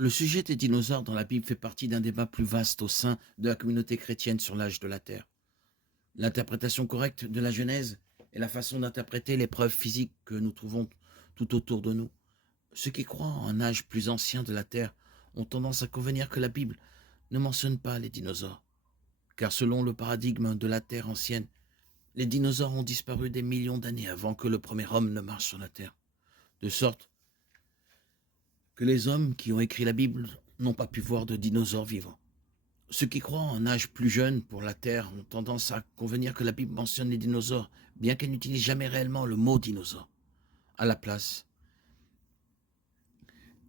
Le sujet des dinosaures dans la Bible fait partie d'un débat plus vaste au sein de la communauté chrétienne sur l'âge de la Terre. L'interprétation correcte de la Genèse est la façon d'interpréter les preuves physiques que nous trouvons tout autour de nous. Ceux qui croient en un âge plus ancien de la Terre ont tendance à convenir que la Bible ne mentionne pas les dinosaures. Car selon le paradigme de la Terre ancienne, les dinosaures ont disparu des millions d'années avant que le premier homme ne marche sur la Terre. De sorte que les hommes qui ont écrit la Bible n'ont pas pu voir de dinosaures vivants. Ceux qui croient en un âge plus jeune pour la Terre ont tendance à convenir que la Bible mentionne les dinosaures, bien qu'elle n'utilise jamais réellement le mot dinosaure. À la place,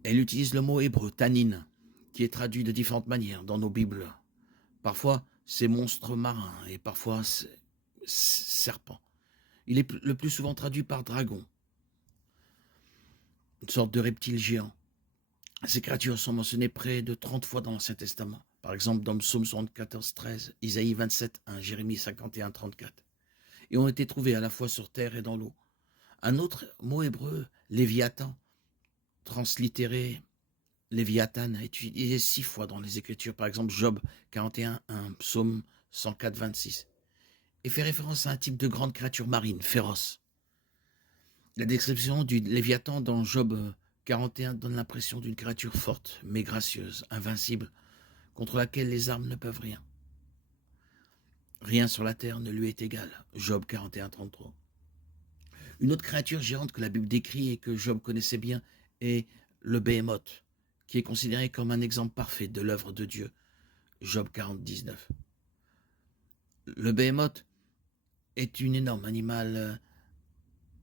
elle utilise le mot hébreu tannin, qui est traduit de différentes manières dans nos Bibles. Parfois, c'est monstre marin et parfois c'est serpent. Il est le plus souvent traduit par dragon, une sorte de reptile géant. Ces créatures sont mentionnées près de 30 fois dans l'Ancien Testament. Par exemple, dans Psaume 74, 13, Isaïe 27, 1, Jérémie 51, 34. Et ont été trouvées à la fois sur terre et dans l'eau. Un autre mot hébreu, Léviathan, translittéré Léviathan, est utilisé 6 fois dans les Écritures. Par exemple, Job 41, 1, Psaume 104, 26. Et fait référence à un type de grande créature marine, féroce. La description du Léviathan dans Job 41 donne l'impression d'une créature forte, mais gracieuse, invincible, contre laquelle les armes ne peuvent rien. Rien sur la terre ne lui est égal. Job 41, 33. Une autre créature géante que la Bible décrit et que Job connaissait bien est le Béhémoth, qui est considéré comme un exemple parfait de l'œuvre de Dieu. Job 40, 19. Le Béhémoth est un énorme animal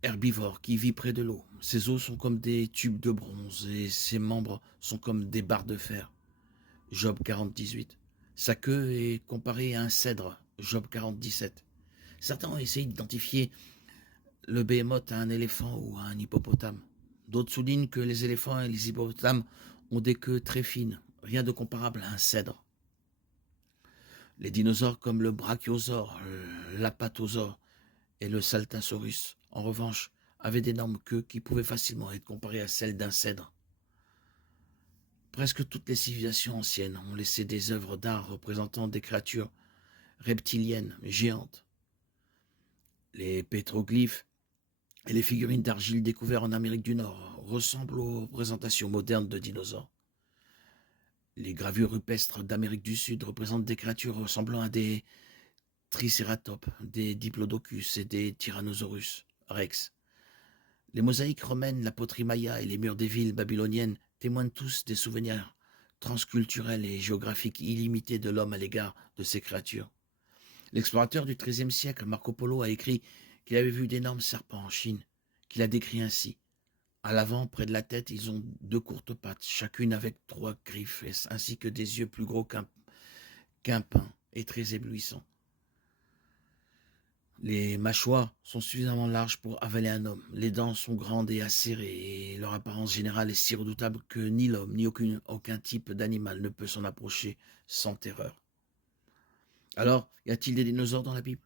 herbivore qui vit près de l'eau. Ses os sont comme des tubes de bronze et ses membres sont comme des barres de fer. Job 40, 18. Sa queue est comparée à un cèdre. Job 40, 17. Certains ont essayé d'identifier le Béhémoth à un éléphant ou à un hippopotame. D'autres soulignent que les éléphants et les hippopotames ont des queues très fines, rien de comparable à un cèdre. Les dinosaures comme le brachiosaure, l'apatosaure et le saltasaurus, en revanche, avaient d'énormes queues qui pouvaient facilement être comparées à celles d'un cèdre. Presque toutes les civilisations anciennes ont laissé des œuvres d'art représentant des créatures reptiliennes, géantes. Les pétroglyphes et les figurines d'argile découvertes en Amérique du Nord ressemblent aux représentations modernes de dinosaures. Les gravures rupestres d'Amérique du Sud représentent des créatures ressemblant à des tricératops, des diplodocus et des tyrannosaurus rex. Les mosaïques romaines, la poterie maya et les murs des villes babyloniennes témoignent tous des souvenirs transculturels et géographiques illimités de l'homme à l'égard de ces créatures. L'explorateur du XIIIe siècle, Marco Polo, a écrit qu'il avait vu d'énormes serpents en Chine, qu'il a décrit ainsi. À l'avant, près de la tête, ils ont 2 courtes pattes, chacune avec 3 griffes, ainsi que des yeux plus gros qu'un pain et très éblouissants. Les mâchoires sont suffisamment larges pour avaler un homme. Les dents sont grandes et acérées, et leur apparence générale est si redoutable que ni l'homme, ni aucun type d'animal ne peut s'en approcher sans terreur. Alors, y a-t-il des dinosaures dans la Bible?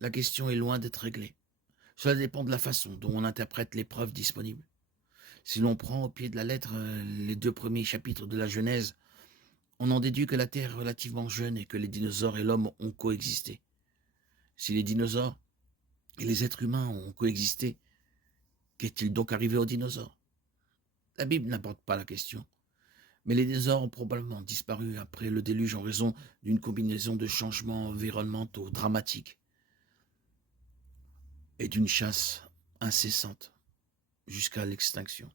La question est loin d'être réglée. Cela dépend de la façon dont on interprète les preuves disponibles. Si l'on prend au pied de la lettre les 2 premiers chapitres de la Genèse, on en déduit que la Terre est relativement jeune et que les dinosaures et l'homme ont coexisté. Si les dinosaures et les êtres humains ont coexisté, qu'est-il donc arrivé aux dinosaures? La Bible n'aborde pas la question, mais les dinosaures ont probablement disparu après le déluge en raison d'une combinaison de changements environnementaux dramatiques et d'une chasse incessante jusqu'à l'extinction.